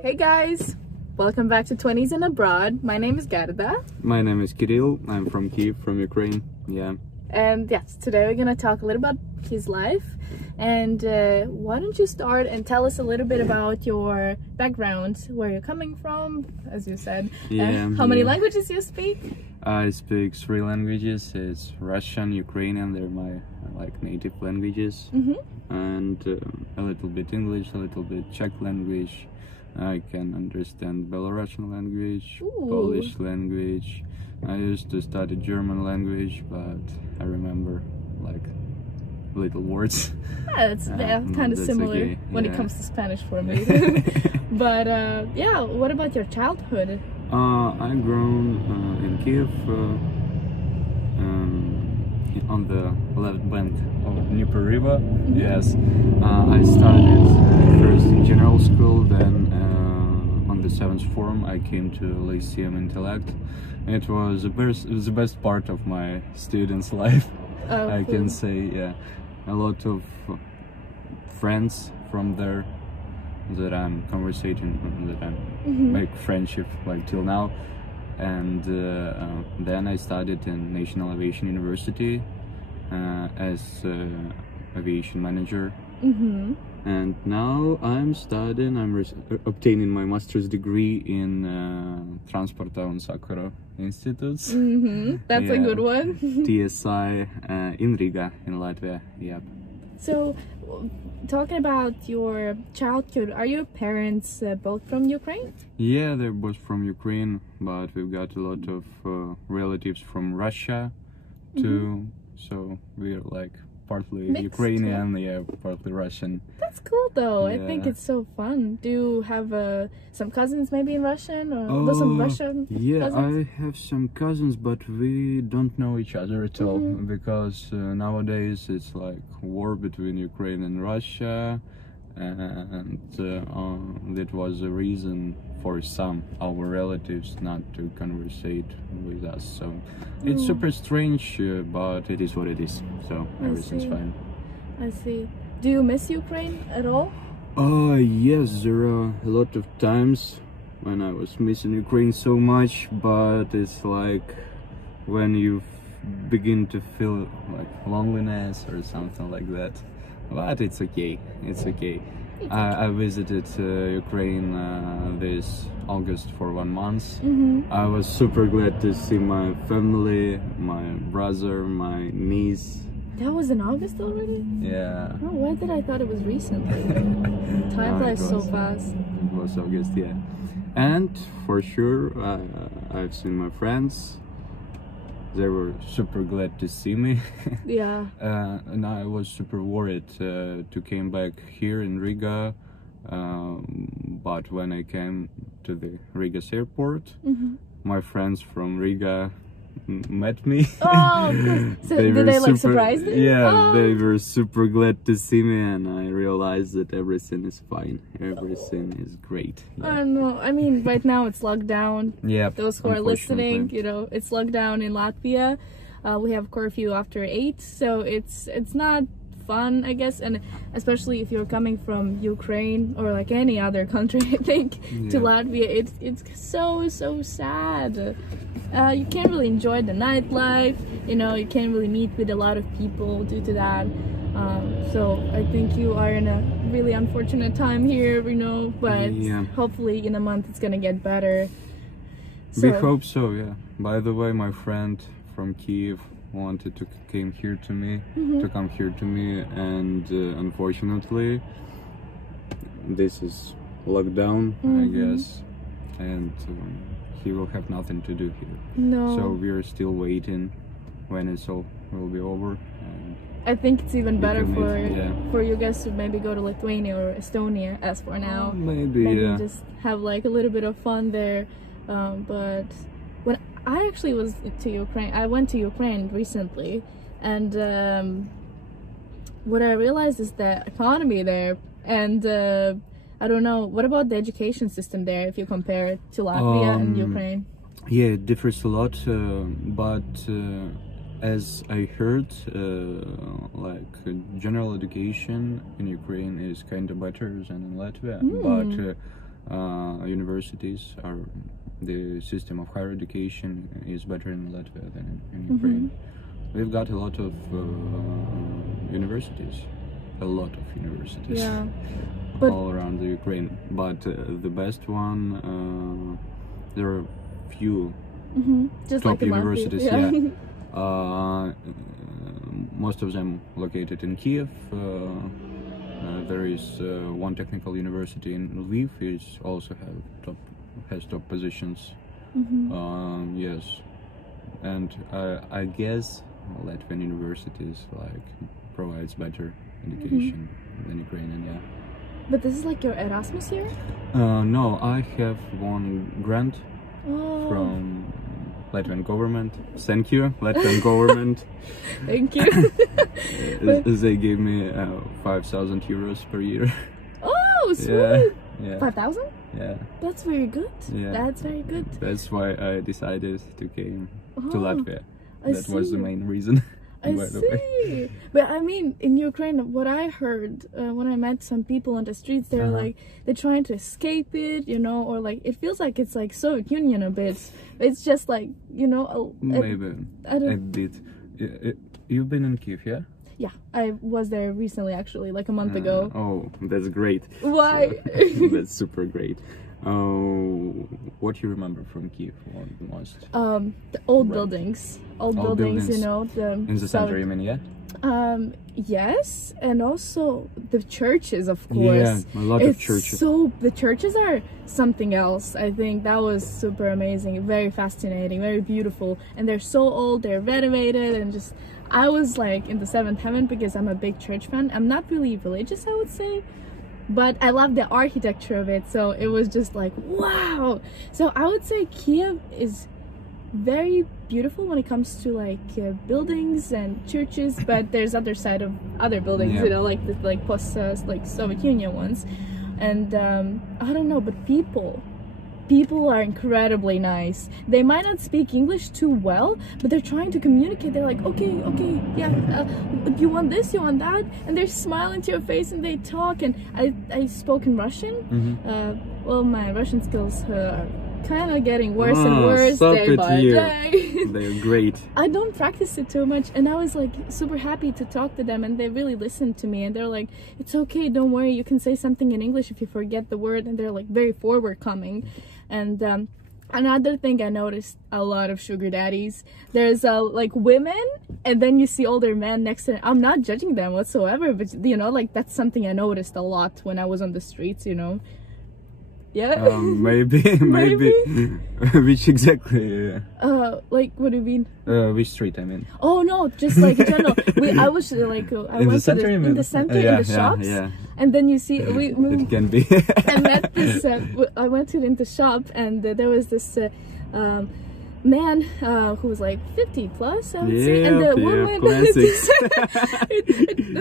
Hey guys, welcome back to 20s and Abroad. My name is Gerda. My name is Kirill. I'm from Kiev, from Ukraine. Yeah. And yes, today we're gonna talk a little about his life. And why don't you start and tell us a little bit about your background, where you're coming from, as you said. Yeah. How many languages you speak? I speak 3 languages. It's Russian, Ukrainian. They're my native languages. And a little bit English, a little bit Czech language. I can understand Belarusian language, Polish language. I used to study German language, but I remember little words. Yeah, it's kind of similar when it comes to Spanish for me. But yeah, what about your childhood? I grown in Kiev on the left bank of Dnieper River. Yes, I started first in general school, then on the 7th form I came to Lyceum Intellect. It was the best part of my student's life. I can say, yeah, a lot of friends from there that I'm conversating, that I make friendship till now. And then I studied in National Aviation University as aviation manager. And now I'm studying, obtaining my master's degree in Transporta un Sakaro Institutes. That's a good one. TSI in Riga, in Latvia. Yep. So, talking about your childhood, are your parents both from Ukraine? Yeah, they're both from Ukraine, but we've got a lot of relatives from Russia too. So we're partly mixed, Ukrainian, yeah, partly Russian. That's cool though. Yeah. I think it's so fun. Do you have some cousins maybe in Russian or some Russian Yeah, cousins? I have some cousins, but we don't know each other at all because nowadays it's like war between Ukraine and Russia, and that was a reason for some our relatives not to conversate with us. So it's super strange, but it is what it is. So everything's fine. I see. Do you miss Ukraine at all? Yes, there are a lot of times when I was missing Ukraine so much, but it's like when you begin to feel loneliness or something like that. But it's okay. It's okay. I visited Ukraine this August for 1 month. I was super glad to see my family, my brother, my niece. That was in August already? Yeah. Oh, why did I thought it was recently? Time flies so fast. It was August, yeah. And for sure, I've seen my friends. They were super glad to see me. Yeah. And I was super worried to came back here in Riga. But when I came to the Riga's airport, my friends from Riga met me. Oh, good. So did they surprise you? Yeah, they were super glad to see me, and I realized that everything is fine. Everything is great. Yeah. No, I mean, right now it's locked down. Yeah. Those who are listening, you know, it's locked down in Latvia. We have curfew after 8, so it's not fun, I guess, and especially if you're coming from Ukraine or any other country, I think, to Latvia, it's so sad. You can't really enjoy the nightlife, you know, you can't really meet with a lot of people due to that. So I think you are in a really unfortunate time here, you know, but hopefully in a month it's gonna get better. So, we hope so, yeah. By the way, my friend from Kiev wanted to come here to me, and unfortunately this is lockdown, I guess, and he will have nothing to do here. No. So we're still waiting when it's all will be over. And I think it's even better for you guys to maybe go to Lithuania or Estonia as for now. Maybe just have a little bit of fun there. But when I actually was to Ukraine, I went to Ukraine recently, and what I realized is the economy there, and I don't know, what about the education system there if you compare it to Latvia and Ukraine? Yeah, it differs a lot, but as I heard, general education in Ukraine is kind of better than in Latvia, but universities are. The system of higher education is better in Latvia than in Ukraine. We've got a lot of universities, Yeah, but all around the Ukraine. But the best one, there are few just top like in Latvia. universities. Yeah. Most of them located in Kiev. There is one technical university in Lviv. It also has top positions. Yes, and I guess Latvian universities like provides better education than Ukrainian. Yeah. But this is like your Erasmus year? No, I have one grant Oh, from Latvian government. Thank you, Latvian government. thank you. They gave me 5,000 euros per year. Oh, sweet. Yeah. 5,000? Yeah. That's very good. Yeah. That's very good. That's why I decided to came to Oh, Latvia. I That was the see. main reason. I by the way. see. But I mean, in Ukraine, what I heard when I met some people on the streets, they're like, they're trying to escape it, you know, or like, it feels like it's like Soviet Union a bit. It's just like, you know, Maybe I don't a bit. You've been in Kiev, yeah? Yeah, I was there recently, actually, like a month ago. Oh, that's great. Why? That's super great. What do you remember from Kiev the most? The old buildings. Old buildings, you know. In the center, you mean, yeah? Yes, and also the churches, of course. Yeah, a lot of churches. So the churches are something else. I think that was super amazing, very fascinating, very beautiful, and they're so old, they're renovated, and just I was like in the seventh heaven because I'm a big church fan. I'm not really religious, I would say, but I love the architecture of it, so it was just like wow. So I would say Kiev is very beautiful when it comes to like buildings and churches, but there's other side of other buildings, you know, like the post like Soviet Union ones, and I don't know, but people are incredibly nice. They might not speak English too well, but they're trying to communicate. They're like, okay, yeah, you want this, you want that, and they're smiling to your face and they talk. And I spoke in Russian. Well, my Russian skills are kind of getting worse and worse day by day. They're great. I don't practice it too much, and I was like super happy to talk to them, and they really listened to me, and they're like, it's okay, don't worry, you can say something in English if you forget the word, and they're like very forward coming. And another thing I noticed, a lot of sugar daddies. There's like women, and then you see older men next to them. I'm not judging them whatsoever, but you know, like that's something I noticed a lot when I was on the streets, you know. Yeah. Maybe. Which exactly? Like, what do you mean? Which street? I mean. Oh no, just like in general. I was like, I went to in the center, in the shops, and then you see it can be. I met this. I went in the shop, and there was this man who was like 50 plus, I would say, and the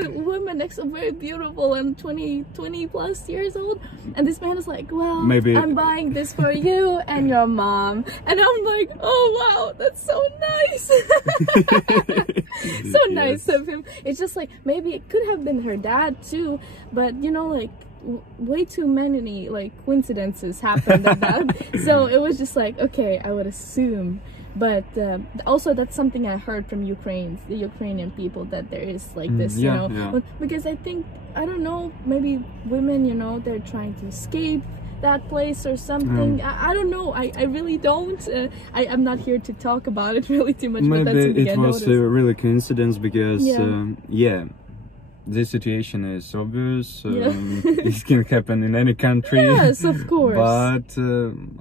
woman next to him, very beautiful and 20 plus years old, and this man is like, well, maybe I'm buying this for you and your mom, and I'm like, oh wow, that's so nice. So nice of him. It's just like, maybe it could have been her dad too, but you know, like way too many like coincidences happened at that. So it was just like, okay, I would assume. But also that's something I heard from the Ukrainian people, that there is like this, you know, because I think, I don't know, maybe women, you know, they're trying to escape that place or something. I don't know, I really don't. I'm not here to talk about it really too much. Maybe but that's something it was a really coincidence, because this situation is obvious. It can happen in any country. Yes, of course. But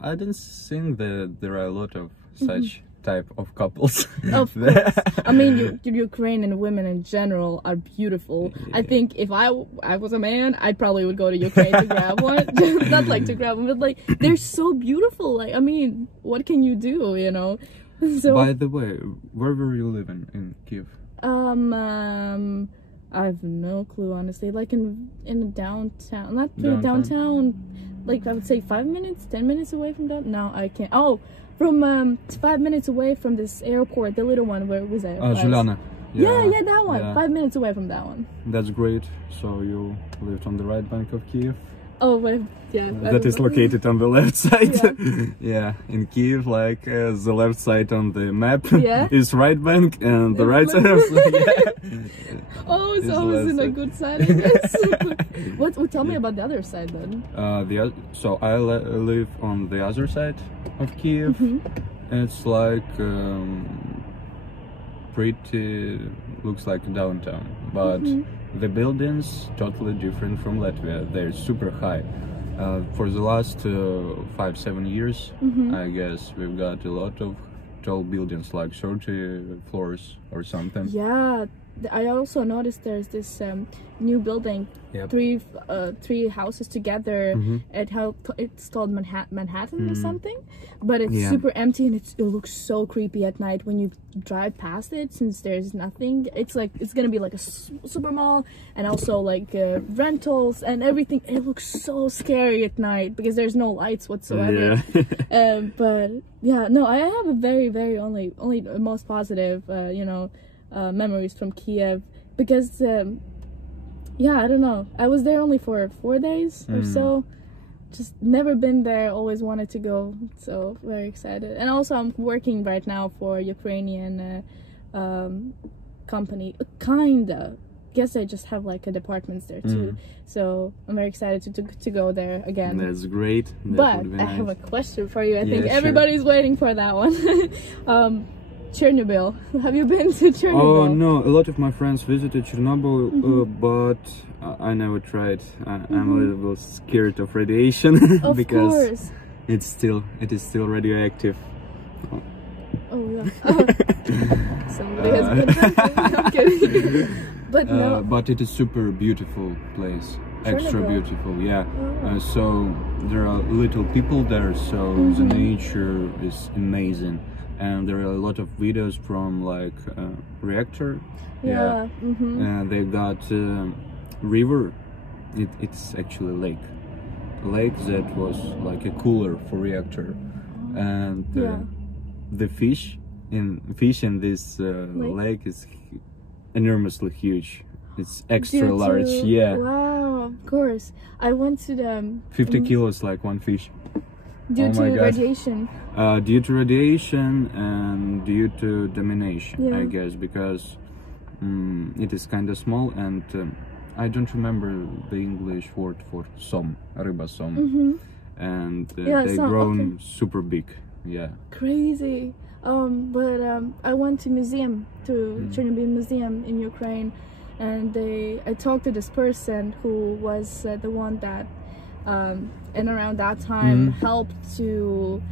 I don't think that there are a lot of such type of couples. Of course. I mean, Ukrainian women in general are beautiful. I think if I was a man, I probably would go to Ukraine to grab one. Not like to grab one, but like, they're so beautiful. Like, I mean, what can you do, you know? So, by the way, where were you living in Kiev? I have no clue, honestly. Like in the downtown, not really downtown, like I would say 5 minutes, 10 minutes away from downtown. No, I can't. Oh, from 5 minutes away from this airport, the little one. Where was that? Zhelana. Yeah, that one. 5 minutes away from that one. That's great. So you lived on the right bank of Kiev. Oh, but yeah. That is located on the left side. Yeah. Yeah, in Kiev, like the left side on the map Yeah. is right bank, and the right side of Oh, is so I was left in a side. good side, I guess. What? Tell me about the other side then. So I live on the other side of Kiev. It's like pretty, looks like downtown, but the buildings totally different from Latvia. They're super high. For the last 5-7 years, I guess we've got a lot of tall buildings, like 30 floors or something. Yeah, I also noticed there's this new building, Yep. three houses together. It's called Manhattan or something, but it's super empty and it looks so creepy at night when you drive past it, since there's nothing. It's like it's gonna be like a super mall, and also like rentals and everything. It looks so scary at night because there's no lights whatsoever. Yeah. But yeah, no, I have a very only most positive memories from Kiev, because yeah, I don't know, I was there only for 4 days or so, just never been there, always wanted to go, so very excited. And also I'm working right now for Ukrainian company, kinda, guess I just have like a departments there too, so I'm very excited to go there again. That's great. That But would be I nice. have a question for you. I think Yeah, sure. everybody's waiting for that one. Chernobyl. Have you been to Chernobyl? Oh no, a lot of my friends visited Chernobyl, but I never tried. I'm a little bit scared of radiation Of because course. it is still radioactive. Oh yeah. Oh. Somebody has been drinking. I'm kidding. But no. But it is super beautiful place. Extra Chernobyl. beautiful, yeah. Oh. So there are little people there, so the nature is amazing. And there are a lot of videos from like reactor. Yeah. They got river. It's actually lake that was like a cooler for reactor, and the fish in this lake is enormously huge. It's extra large. Yeah. Wow, of course. I went to the 50 kilos, like one fish. due Oh to my God. radiation. Due to radiation and due to domination, Yeah. I guess, because it is kind of small, and I don't remember the English word for som, ryba som, and Yeah, they som, grown okay. super big. Yeah. Crazy. But I went to Chernobyl museum in Ukraine, and I talked to this person who was the one that and around that time helped to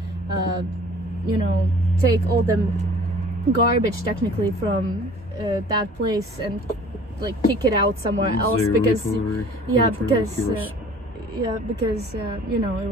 take all the garbage technically from that place and like kick it out somewhere else, because it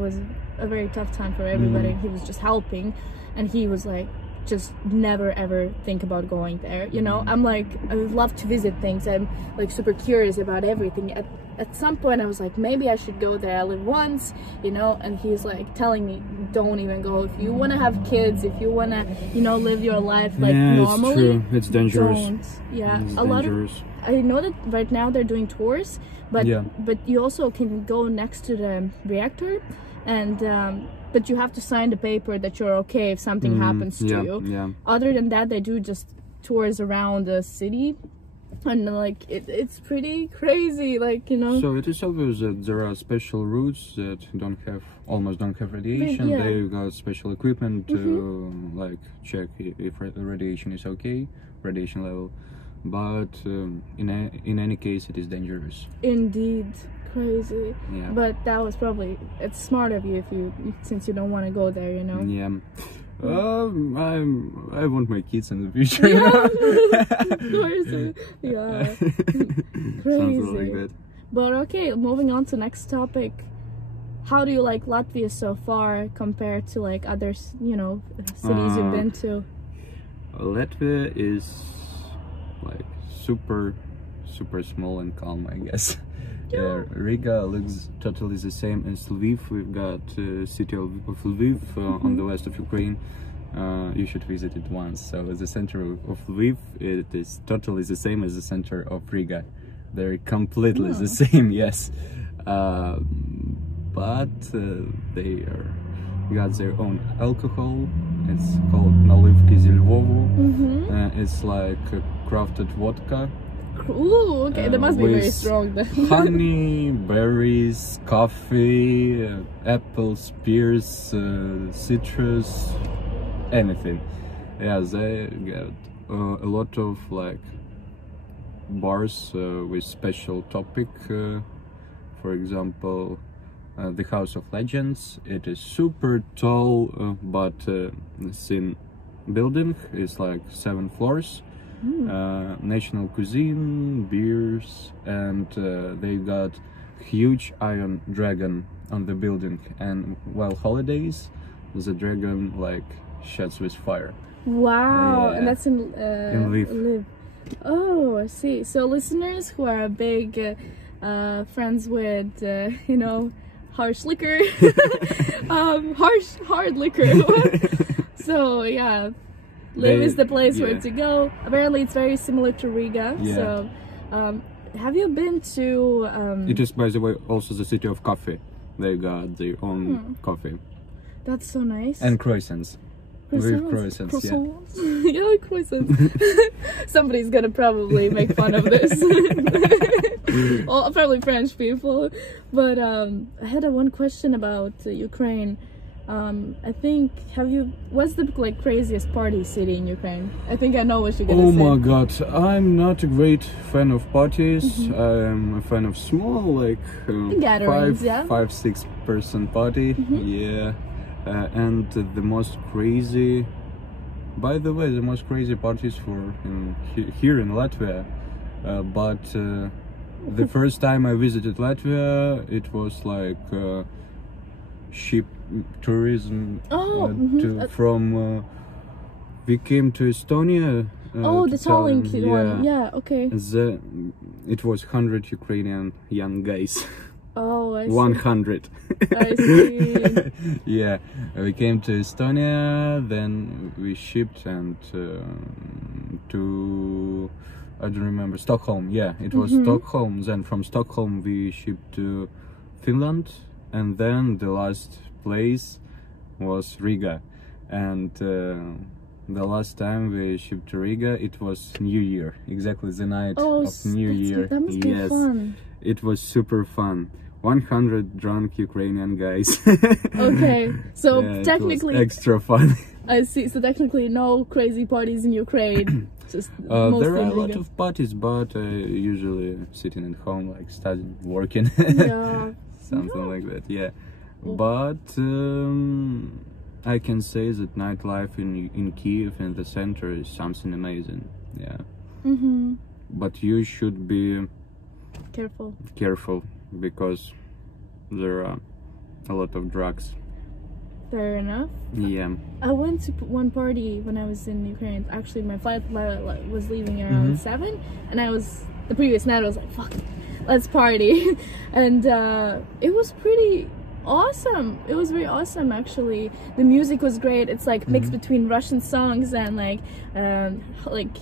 was a very tough time for everybody. He was just helping, and he was like, just never ever think about going there, I'm like, I would love to visit things. I'm like super curious about everything. At some point I was like, maybe I should go there. I lived once, and he's like telling me, don't even go. If you want to have kids, if you want to live your life like normally, it's true. It's dangerous. don't. It's A lot of, dangerous. I know that right now they're doing tours, but Yeah. but you also can go next to the reactor, and but you have to sign the paper that you're okay if something happens to you. Yeah. Other than that, they do just tours around the city, and like it's pretty crazy, So it is obvious that there are special routes that almost don't have radiation. Yeah. They've got special equipment to like check if radiation is okay, radiation level. But in any case, it is dangerous. Indeed, crazy. Yeah. But that was probably, it's smart of you since you don't want to go there, Yeah. I want my kids in the future. Yeah, of course. Yeah. Crazy. Something like that. But okay, moving on to next topic. How do you like Latvia so far compared to like other, cities you've been to? Latvia is like super small and calm, I guess. Yeah, Riga looks totally the same as Lviv. We've got city of Lviv on the west of Ukraine. You should visit it once. So the center of Lviv, it is totally the same as the center of Riga. They're completely the same, yes. but they got their own alcohol. It's called Naливки зі Львову. It's like crafted vodka. Ooh, okay, that must be very strong then. Honey, berries, coffee, apples, pears, citrus, anything. Yeah, they get a lot of like bars with special topic. For example, the House of Legends. It is super tall, but thin building. It's like 7 floors. National cuisine, beers, and they got huge iron dragon on the building. And while holidays, the dragon like shoots with fire. Wow, and that's in Lviv. Lviv. Oh, I see. So listeners who are big friends with you know, harsh liquor, hard liquor. So yeah, Lviv is the place where to go. Apparently, it's very similar to Riga. Yeah. So, have you been to? It is, by the way, also the city of coffee. They got their own coffee. That's so nice. And croissants. With croissants, yeah. Yeah, croissants. Somebody's gonna probably make fun of this. Well, probably French people. But I had one question about Ukraine. I think, what's the like craziest party city in Ukraine? I think I know what you're gonna say. Oh my god, I'm not a great fan of parties. I'm a fan of small, like gatherings, 5-6 person party. Yeah. And the most crazy, by the way, the most crazy parties for here in Latvia. But the first time I visited Latvia, it was like ship tourism. From we came to Estonia. The Tallinn one. Yeah, okay. It was 100 Ukrainian young guys. Oh, I see. 100. I see. Yeah, we came to Estonia, then we shipped and to, I don't remember, Stockholm. Yeah, it was Stockholm. Then from Stockholm we shipped to Finland, and then the last place was Riga. And the last time we shipped to Riga, it was New Year, exactly the night of New Year. That must be fun. It was super fun. 100 drunk Ukrainian guys. Okay, so yeah, technically extra fun. I see. So technically, no crazy parties in Ukraine. Just there are a lot of parties, but usually sitting at home, like studying, working, something like that. Yeah, but I can say that nightlife in Kiev, in the center, is something amazing. Yeah. But you should be careful. Because there are a lot of drugs. Fair enough. Yeah. I went to one party when I was in Ukraine. Actually, my flight was leaving around 7, and the previous night I was like, fuck, let's party. And it was pretty awesome. It was very awesome, actually. The music was great. It's like mixed between Russian songs and like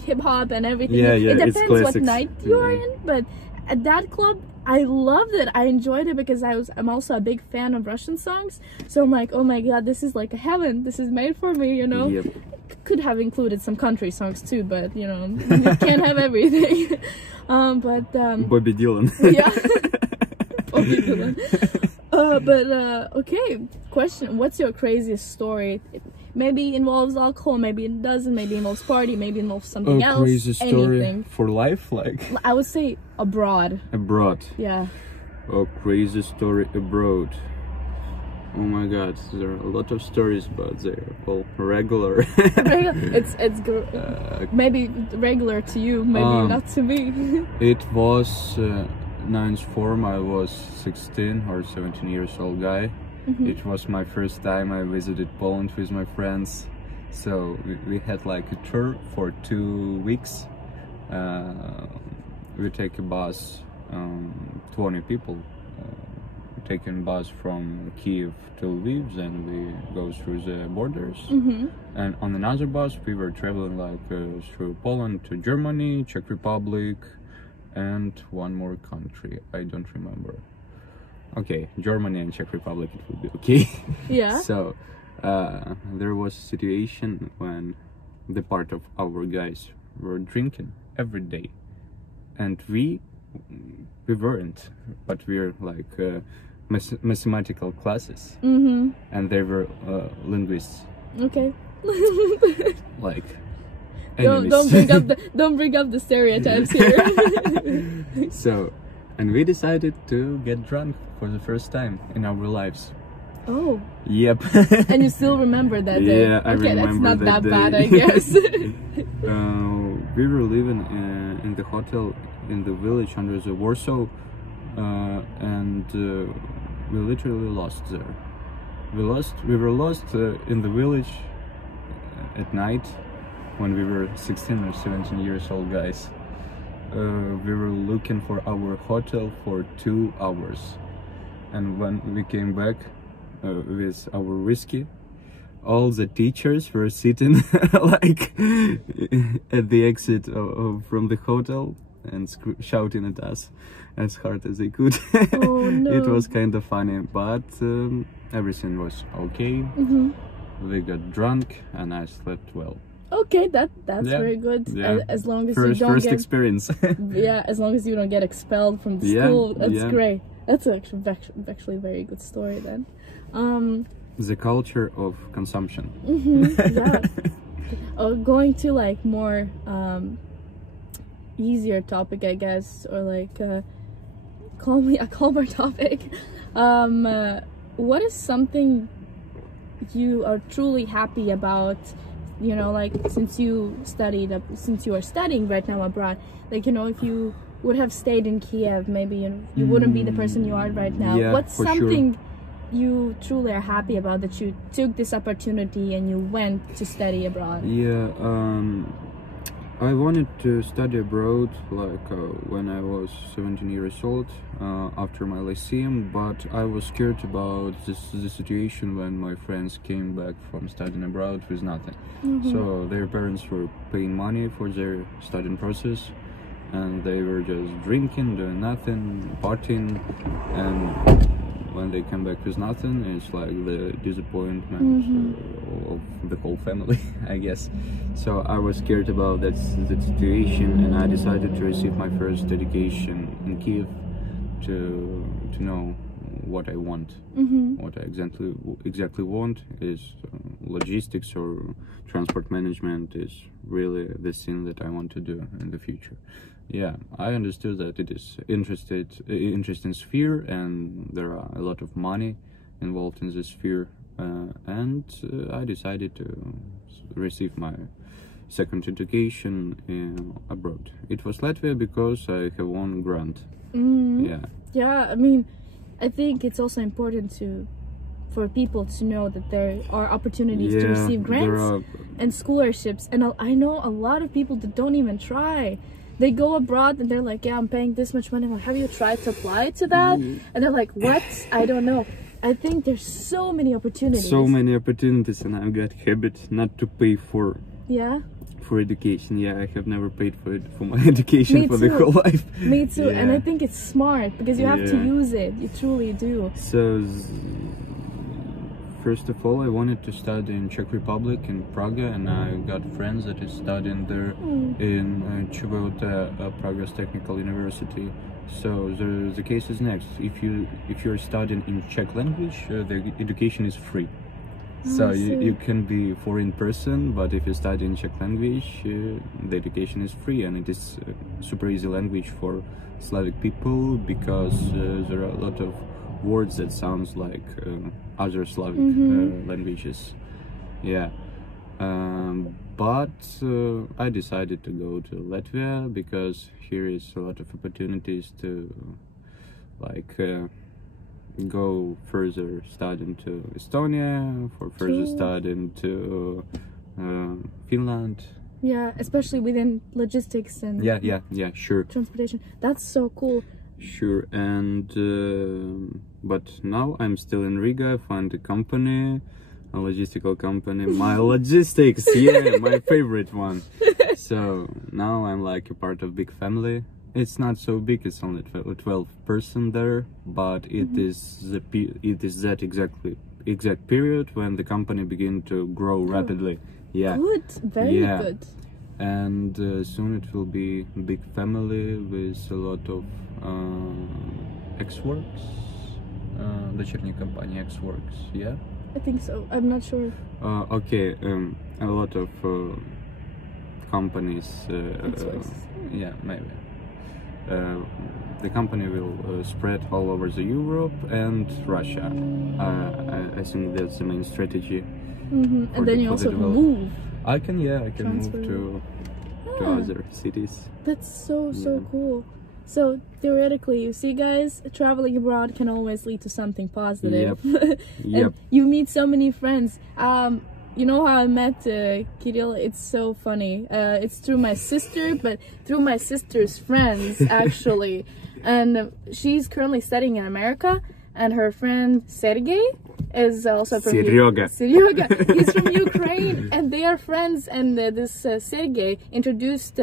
hip-hop and everything. Yeah, it depends it's what night you're in, but at that club I loved it. I enjoyed it because I'm also a big fan of Russian songs. So I'm like, oh my god, this is like a heaven. This is made for me, you know. Yep. Could have included some country songs too, but you know, you can't have everything. Bobby Dylan. Yeah. Bobby Dylan. Okay, question. What's your craziest story? It maybe involves alcohol, maybe it doesn't, maybe involves party, maybe involves something else. Crazy story anything. For life, like? I would say abroad. Abroad. Yeah. Oh, crazy story abroad. Oh my god, there are a lot of stories, but they're all regular. It's maybe regular to you, maybe not to me. It was ninth form. I was 16 or 17 years old guy. It was my first time I visited Poland with my friends. So we had like a tour for 2 weeks. We take a bus, 20 people. Taking bus from Kiev to Lviv, then we go through the borders. And on another bus we were traveling like through Poland to Germany, Czech Republic, and one more country, I don't remember. okay, Germany and Czech Republic, it would be okay. Yeah. So there was a situation when the part of our guys were drinking every day, and we weren't, but we're like mathematical classes, and they were linguists. Okay. Like don't bring up the stereotypes here. So, and we decided to get drunk for the first time in our lives. Oh. Yep. And you still remember that day? Yeah, I okay, remember that's not that day. bad, I guess. We were living in the hotel in the village under the Warsaw, and we literally lost there. We were lost in the village at night when we were 16 or 17 years old guys. We were looking for our hotel for 2 hours, and when we came back with our whiskey, all the teachers were sitting like at the exit from the hotel and shouting at us as hard as they could. Oh, no. It was kind of funny, but everything was okay. We got drunk and I slept well. Okay, that's very good. Yeah. As long as you don't first get experience. yeah, as long as you don't get expelled from the school, that's great. That's actually a very good story then. The culture of consumption. Yeah. Going to like more easier topic, I guess, or like a calmer topic. What is something you are truly happy about? You know, like since you are studying right now abroad, like, you know, if you would have stayed in Kiev, maybe you wouldn't be the person you are right now. Yeah, what's for something sure. you truly are happy about, that you took this opportunity and you went to study abroad? Yeah, I wanted to study abroad like when I was 17 years old after my lyceum, but I was scared about the situation when my friends came back from studying abroad with nothing. So their parents were paying money for their studying process, and they were just drinking, doing nothing, partying, and when they come back with nothing, it's like the disappointment of the whole family, I guess. So I was scared about that situation, and I decided to receive my first education in Kiev to know what I want. What I exactly want is logistics or transport management is really the thing that I want to do in the future. Yeah, I understood that it is interesting sphere, and there are a lot of money involved in this sphere, and I decided to receive my second education abroad. It was Latvia because I have won grant. Yeah, I mean, I think it's also important for people to know that there are opportunities to receive grants and scholarships, and I know a lot of people that don't even try. They go abroad and they're like, yeah, I'm paying this much money. I'm like, have you tried to apply to that? And they're like, what? I don't know. I think there's so many opportunities. So many opportunities, and I've got habit not to pay for education. Yeah, I have never paid for my education for the whole life. Me too. Yeah. And I think it's smart because you have to use it. You truly do. So first of all, I wanted to study in Czech Republic, in Prague, and I got friends that is studying there in Prague's Technical University. So the case is next. If you're studying in Czech language, the education is free. So you can be foreign person, but if you study in Czech language, the education is free, and it is super easy language for Slavic people because there are a lot of words that sounds like other Slavic languages. Yeah, but I decided to go to Latvia because here is a lot of opportunities to like go further studying to Estonia, for further studying to Finland. Yeah, especially within logistics and sure, transportation. That's so cool. Sure, and but now I'm still in Riga. I found a company, a logistical company, my logistics, yeah, my favorite one. So now I'm like a part of big family, It's not so big. It's only 12 person there, but it is that exact period when the company begin to grow rapidly. Yeah. Good, very good. And soon it will be a big family with a lot of X-Works, дочерняя компания X-Works, yeah? I think so, I'm not sure. Okay, a lot of companies, yeah, maybe. The company will spread all over the Europe and Russia. I think that's the main strategy. And then you also move. I can move to other cities. That's so cool. So theoretically, you see, guys, traveling abroad can always lead to something positive. Yep. You meet so many friends. You know how I met Kirill? It's so funny. It's through my sister, but through my sister's friends, actually. And she's currently studying in America, and her friend Sergey is also from Seryoga. He's from Ukraine, and they are friends. And this Sergey introduced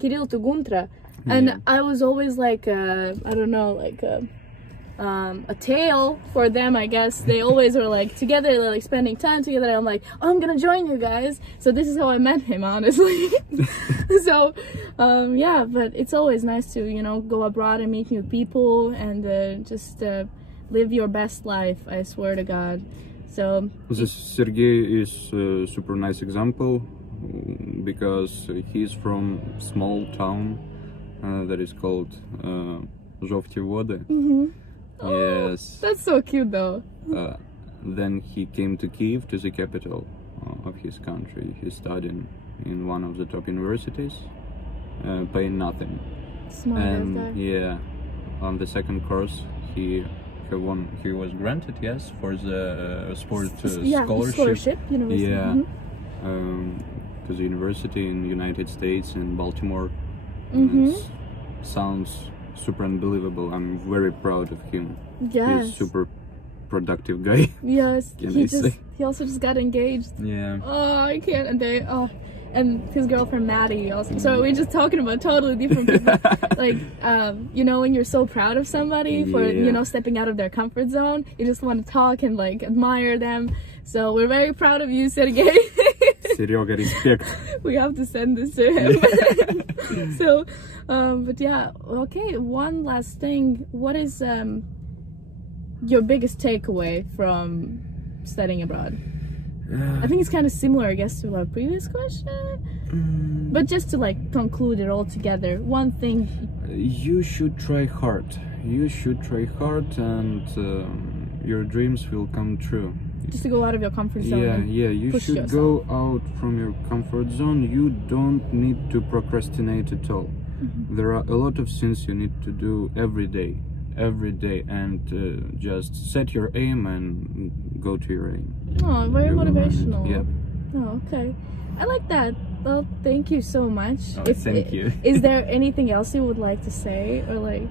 Kirill to Guntra, and I was always like, I don't know, like a tale for them, I guess. They always were like together, they're like spending time together. I'm like, oh, I'm gonna join you guys. So this is how I met him, honestly. So yeah, but it's always nice to, you know, go abroad and meet new people and just live your best life, I swear to God. So this Sergey is a super nice example because he's from small town that is called Zhovty Vody. Yes. That's so cute though. Then he came to Kiev, to the capital of his country. He studied in one of the top universities, paying nothing. Smart guy. Yeah, on the second course he was granted, yes, for the scholarship. University. Yeah, to the university in the United States in Baltimore. It sounds super unbelievable. I'm very proud of him. Yes. He's super productive guy. Yes. He also just got engaged. Yeah. Oh, I can't. And his girlfriend Maddie also. So we're just talking about totally different people. Like, you know, when you're so proud of somebody for, you know, stepping out of their comfort zone, you just want to talk and like admire them. So we're very proud of you, Sergey. Seryoga, respect. We have to send this to him. So, but yeah, okay, one last thing. What is your biggest takeaway from studying abroad? I think it's kind of similar, I guess, to our previous question. But just to like conclude it all together, one thing. You should try hard. You should try hard, and your dreams will come true. Just to go out of your comfort zone. Yeah, you should go out from your comfort zone. You don't need to procrastinate at all. There are a lot of things you need to do every day, and just set your aim and go to your aim. Oh, very motivational. Yeah. Oh, okay. I like that. Well, thank you so much. Oh, thank you. Is there anything else you would like to say, or like?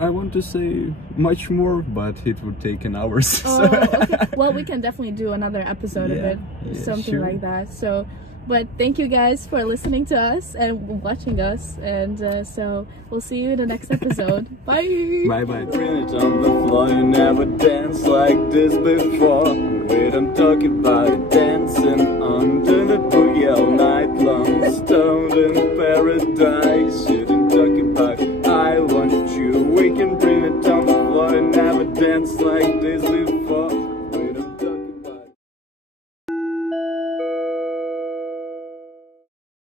I want to say much more, but it would take an hour. Oh, okay. Well, we can definitely do another episode of it, something like that. So, but thank you guys for listening to us and watching us, and so we'll see you in the next episode. Bye. Bye bye. Bring it on the floor, you never danced like this before. We don't talk about it, dancing under the boogie all night long. Stoned in paradise, you don't talk about it, I want you. We can bring it on the floor, you never danced like this before.